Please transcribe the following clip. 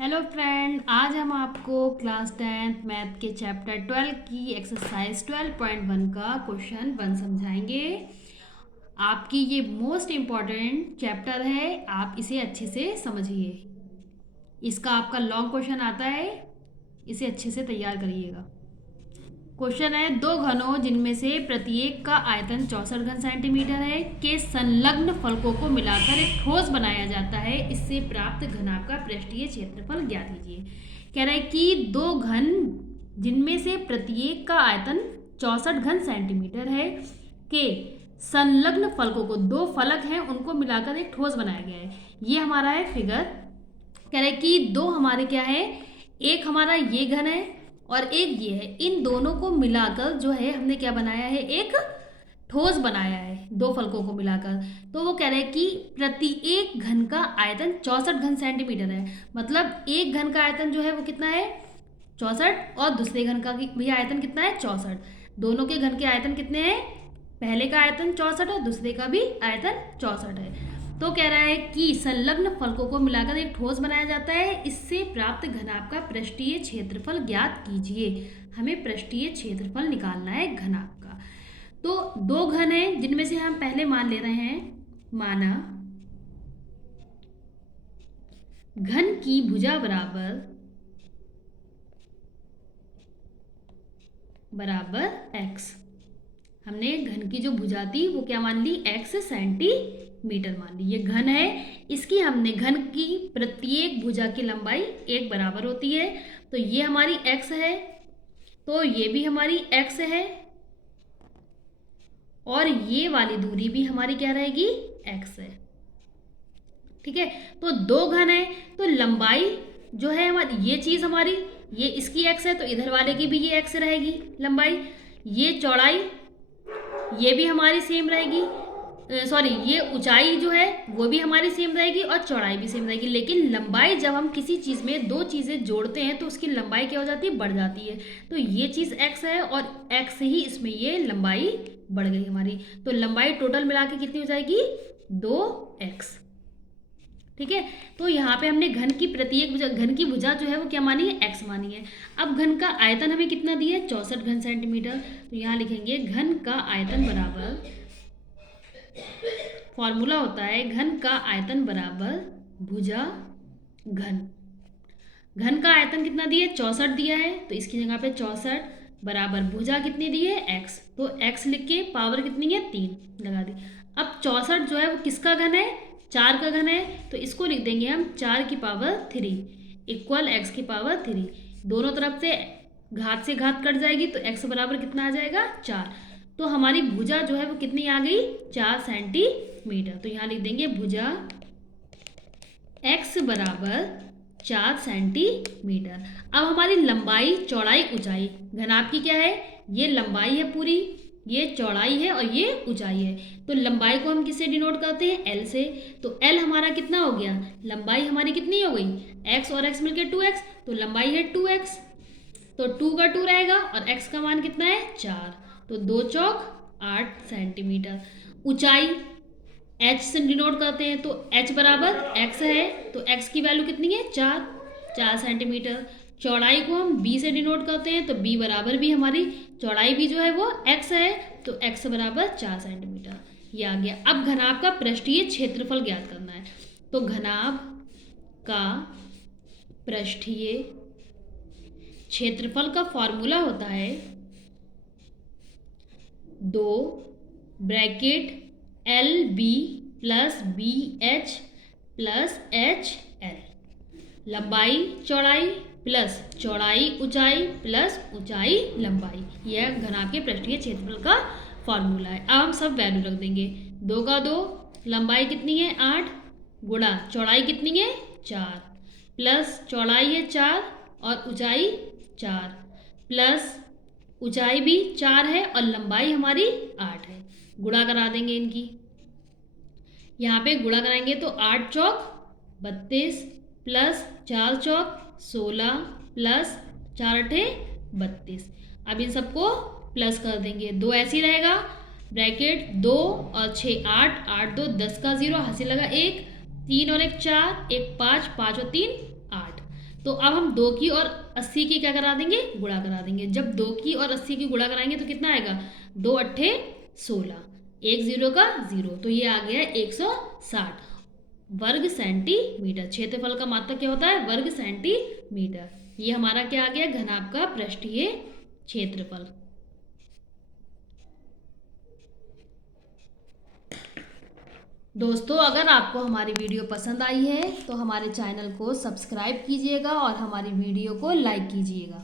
Hello friend, आज हम आपको क्लास 10th मैथ के चैप्टर 12 की एक्सरसाइज 12.1 का क्वेश्चन 1 समझाएंगे। आपकी ये मोस्ट इम्पॉर्टेंट चैप्टर है, आप इसे अच्छे से समझिए। इसका आपका लॉन्ग क्वेश्चन आता है, इसे अच्छे से तैयार करिएगा। क्वेश्चन है, दो घनों जिनमें से प्रत्येक का आयतन 64 घन सेंटीमीटर है के संलग्न फलकों को मिलाकर एक ठोस बनाया जाता है। इससे प्राप्त घनाभ का पृष्ठीय क्षेत्रफल ज्ञात कीजिए। कह रहा है कि दो घन जिनमें से प्रत्येक का आयतन 64 घन सेंटीमीटर है के संलग्न फलकों को, दो फलक हैं उनको मिलाकर एक ठोस बनाया गया है। ये हमारा है फिगर। कह रहा है कि दो हमारे क्या है, एक हमारा ये घन है और एक ये है। इन दोनों को मिलाकर जो है हमने क्या बनाया है, एक ठोस बनाया है दो फलकों को मिलाकर। तो वो कह रहे हैं कि प्रति एक घन का आयतन 64 घन सेंटीमीटर है। मतलब एक घन का आयतन जो है वो कितना है, 64, और दूसरे घन का भी आयतन कितना है, 64। दोनों के घन के आयतन कितने हैं, पहले का आयतन 64 है, दूसरे का भी आयतन 64 है। तो कह रहा है कि संलग्न फलकों को मिलाकर एक ठोस बनाया जाता है। इससे प्राप्त घनाभ का पृष्ठीय क्षेत्रफल ज्ञात कीजिए। हमें पृष्ठीय क्षेत्रफल निकालना है घनाभ का। तो दो घन हैं जिनमें से हम पहले मान ले रहे हैं, माना घन की भुजा बराबर x। हमने घन की जो भुजा थी वो क्या मान ली, x सेंटीमीटर मान ली। ये घन है, इसकी हमने घन की प्रत्येक भुजा की लंबाई एक बराबर होती है। तो ये हमारी x है, तो ये भी हमारी x है, और ये वाली दूरी भी हमारी क्या रहेगी, x है। ठीक है, तो दो घन है तो लंबाई जो है हमारी, ये चीज़ हमारी, ये इसकी x है तो इधर वाले की भी ये x रहेगी लंबाई। ये चौड़ाई ये भी हमारी सेम रहेगी, सॉरी ये ऊंचाई जो है वो भी हमारी सेम रहेगी और चौड़ाई भी सेम रहेगी। लेकिन लंबाई, जब हम किसी चीज़ में दो चीज़ें जोड़ते हैं तो उसकी लंबाई क्या हो जाती है, बढ़ जाती है। तो ये चीज़ x है और x ही इसमें ये लंबाई बढ़ गई हमारी। तो लंबाई टोटल मिला के कितनी हो जाएगी, 2x। ठीक है, तो यहाँ पे हमने घन की प्रत्येक भुजा, घन की भुजा जो है वो क्या मानी है, x मानी है। अब घन का आयतन हमें कितना दिया है, 64 घन सेंटीमीटर। तो यहाँ लिखेंगे घन का आयतन बराबर, फॉर्मूला होता है घन का आयतन बराबर भुजा घन। घन का आयतन कितना दिया है, 64 दिया है, तो इसकी जगह पे 64 बराबर भुजा कितनी दी है, x। तो x लिख के पावर कितनी है, 3 लगा दी। अब 64 जो है वो किसका घन है, 4 का घन है, तो इसको लिख देंगे हम 4 की पावर 3 इक्वल x की पावर 3। दोनों तरफ से घात से घात कट जाएगी तो x बराबर कितना आ जाएगा, 4। तो हमारी भुजा जो है वो कितनी आ गई, 4 सेंटीमीटर। तो यहाँ लिख देंगे भुजा x बराबर 4 सेंटीमीटर। अब हमारी लंबाई, चौड़ाई, ऊंचाई, घनाभ की क्या है, ये लंबाई है पूरी, ये चौड़ाई है और ये ऊंचाई है। तो लंबाई को हम किससे डिनोट करते हैं, l से। तो l हमारा कितना हो गया, लंबाई हमारी कितनी हो गई, x और x मिलकर 2x, तो लंबाई है 2x। तो 2 का 2 रहेगा और x का मान कितना है, 4। तो 2 चौक 8 सेंटीमीटर। ऊंचाई h से डिनोट करते हैं, तो h बराबर x है, तो x की वैल्यू कितनी है, 4 सेंटीमीटर। चौड़ाई को हम b से डिनोट करते हैं, तो b बराबर भी हमारी चौड़ाई भी जो है वो x है, तो x बराबर 4 सेंटीमीटर। ये आ गया। अब घनाभ का पृष्ठीय क्षेत्रफल ज्ञात करना है। तो घनाभ का पृष्ठीय क्षेत्रफल का फॉर्मूला होता है 2 bracket LB plus BH plus HL। लंबाई चौड़ाई प्लस चौड़ाई ऊंचाई प्लस ऊंचाई लंबाई, यह घनाभ के पृष्ठीय क्षेत्रफल का फॉर्मूला है। अब हम सब वैल्यू रख देंगे। 2 का 2, लंबाई कितनी है 8, गुणा चौड़ाई कितनी है 4, प्लस चौड़ाई है 4 और ऊंचाई 4, प्लस ऊंचाई भी 4 है और लंबाई हमारी 8 है। गुणा करा देंगे इनकी, यहाँ पे गुणा कराएंगे तो 8 चौक 32 प्लस 4 चौक 16 प्लस 4 अठे 32। अब इन सबको प्लस कर देंगे, 2 ऐसे ही रहेगा, ब्रैकेट 2 और 6 8, 8 2 10 का 0, हासिल लगा 1, 3 और 1 4, 1 5, 5 और 3 8। तो अब हम 2 की और 80 की क्या करा देंगे, गुणा करा देंगे। जब 2 की और 80 की गुणा कराएंगे तो कितना आएगा, 2 अट्ठे 16, एक जीरो का जीरो, तो ये आ गया 160 वर्ग सेंटीमीटर। क्षेत्रफल का मात्रक क्या होता है, वर्ग सेंटीमीटर। ये हमारा क्या आ गया, घनाभ का पृष्ठीय क्षेत्रफल। दोस्तों अगर आपको हमारी वीडियो पसंद आई है तो हमारे चैनल को सब्सक्राइब कीजिएगा और हमारी वीडियो को लाइक कीजिएगा।